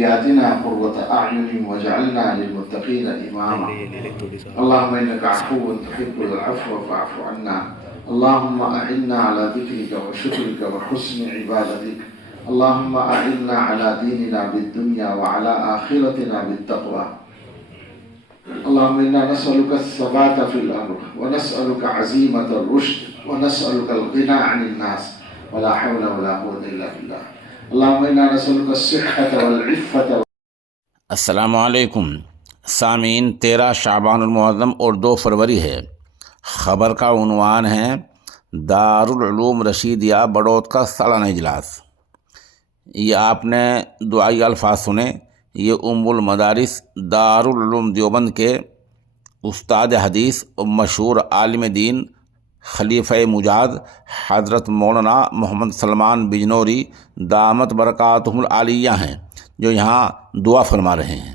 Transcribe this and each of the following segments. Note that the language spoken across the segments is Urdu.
ذرياتنا قرة أعين واجعلنا للمتقين إماما. اللهم إنك عفو تحب العفو فاعف عنا. اللهم أعنا على ذكرك وشكرك وحسن عبادتك. اللهم أعنا على ديننا بالدنيا وعلى آخرتنا بالتقوى. اللهم إنا نسألك الثبات في الأمر ونسألك عزيمة الرشد ونسألك الغنى عن الناس ولا حول ولا قوة إلا بالله. اللهم إنا نسألك الصحة والعفة. السلام علیکم سامعین، 13 شعبان المعظم اور 2 فروری ہے۔ خبر کا عنوان ہے دارالعلوم رشیدیہ بڑوت کا سالانہ اجلاس۔ یہ آپ نے دعائی الفاظ سنے۔ یہ ام المدارس دارالعلوم دیوبند کے استاد حدیث اور مشہور عالم دین خلیفہ مجاہد حضرت مولانا محمد سلمان بجنوری دامت برکاتہم العالیہ ہیں، جو یہاں دعا فرما رہے ہیں۔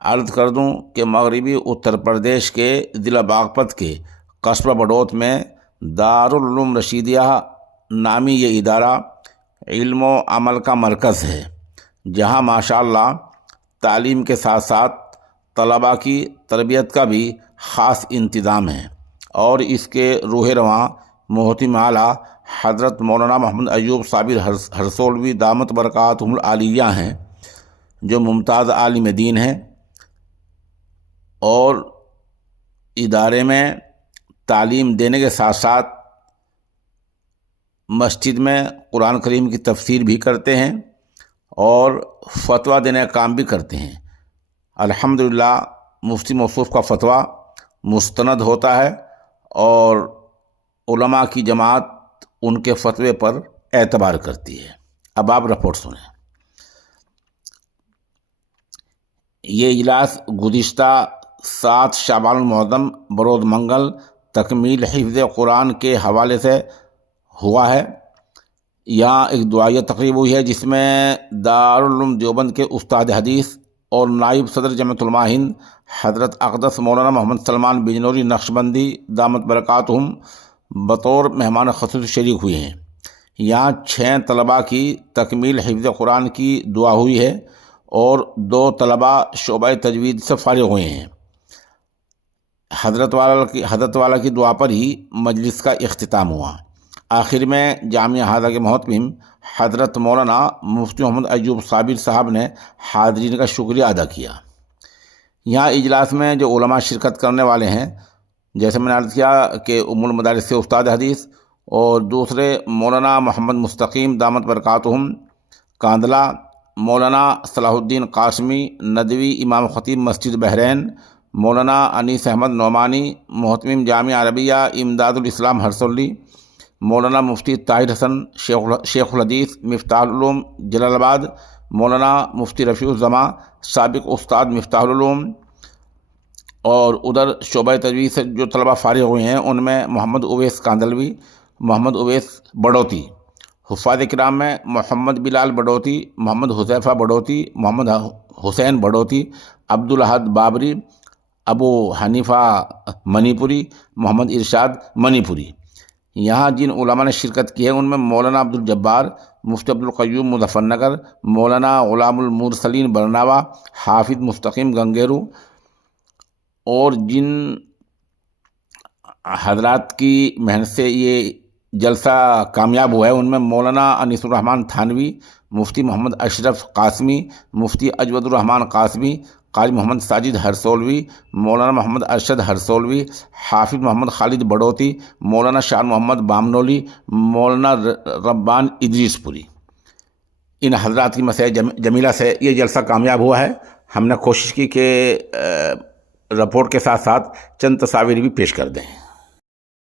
عرض کر دوں کہ مغربی اتر پردیش کے ضلع باغپت کے قصبہ بڑوت میں دارالعلوم رشیدیہ نامی یہ ادارہ علم و عمل کا مرکز ہے، جہاں ماشاءاللہ تعلیم کے ساتھ ساتھ طلباء کی تربیت کا بھی خاص انتظام ہے، اور اس کے روح رواں محتم اعلیٰ حضرت مولانا محمد ایوب صابر ہرسولوی دامت برکاتہم العالیہ ہیں، جو ممتاز عالم دین ہیں، اور ادارے میں تعلیم دینے کے ساتھ ساتھ مسجد میں قرآن کریم کی تفسیر بھی کرتے ہیں اور فتویٰ دینے کا کام بھی کرتے ہیں۔ الحمدللہ مفتی موصوف کا فتویٰ مستند ہوتا ہے اور علماء کی جماعت ان کے فتوے پر اعتبار کرتی ہے۔ اب آپ رپورٹ سنیں۔ یہ اجلاس گزشتہ 7 شعبان المعظم برود منگل تکمیل حفظ قرآن کے حوالے سے ہوا ہے۔ یہاں ایک دعائیہ تقریب ہوئی ہے، جس میں دارالعلوم دیوبند کے استاد حدیث اور نائب صدر جمعیت علماء ہند حضرت اقدس مولانا محمد سلمان بجنوری نقشبندی دامت برکاتہم بطور مہمان خصوصی شریک ہوئے ہیں۔ یہاں 6 طلباء کی تکمیل حفظ قرآن کی دعا ہوئی ہے اور 2 طلباء شعبہ تجوید سے فارغ ہوئے ہیں۔ حضرت والا کی دعا پر ہی مجلس کا اختتام ہوا۔ آخر میں جامعہ ہادہ کے محتمم حضرت مولانا مفتی محمد ایوب صابر صاحب نے حاضرین کا شکریہ ادا کیا۔ یہاں اجلاس میں جو علماء شرکت کرنے والے ہیں، جیسے میں نے عرض کیا کہ ام المدارس سے استاد حدیث اور دوسرے مولانا محمد مستقیم دامت برکاتہم کاندلہ، مولانا صلاح الدین قاسمی ندوی امام خطیب مسجد بحرین، مولانا انیس احمد نعمانی محتمم جامعہ عربیہ امداد الاسلام ہرسولی، مولانا مفتی طاہر حسن شیخ الحدیث مفتاح العلوم جلال آباد، مولانا مفتی رفیع الزماں سابق استاد مفتاح العلوم، اور ادھر شعبہ تجوید سے جو طلباء فارغ ہوئے ہیں ان میں محمد اویس کاندلوی، محمد اویس بڑوتی، حفاظ کرام میں محمد بلال بڑوتی، محمد حذیفہ بڑوتی، محمد حسین بڑوتی، عبدالاحد بابری، ابو حنیفہ منی پوری، محمد ارشاد منی پوری۔ یہاں جن علماء نے شرکت کی ہے ان میں مولانا عبدالجبار مفتی عبدالقیوم مظفر نگر، مولانا غلام المرسلین برناوا، حافظ مستقیم گنگیرو، اور جن حضرات کی محنت سے یہ جلسہ کامیاب ہوا ہے ان میں مولانا انیس الرحمن تھانوی، مفتی محمد اشرف قاسمی، مفتی اجود الرحمن قاسمی، قاری محمد ساجد ہرسولوی، مولانا محمد ارشد ہرسولوی، حافظ محمد خالد بڑوتی، مولانا شاہ محمد بامنولی، مولانا ربان ادریس پوری۔ ان حضرات کی مسائل جمیلہ سے یہ جلسہ کامیاب ہوا ہے۔ ہم نے کوشش کی کہ رپورٹ کے ساتھ ساتھ چند تصاویر بھی پیش کر دیں۔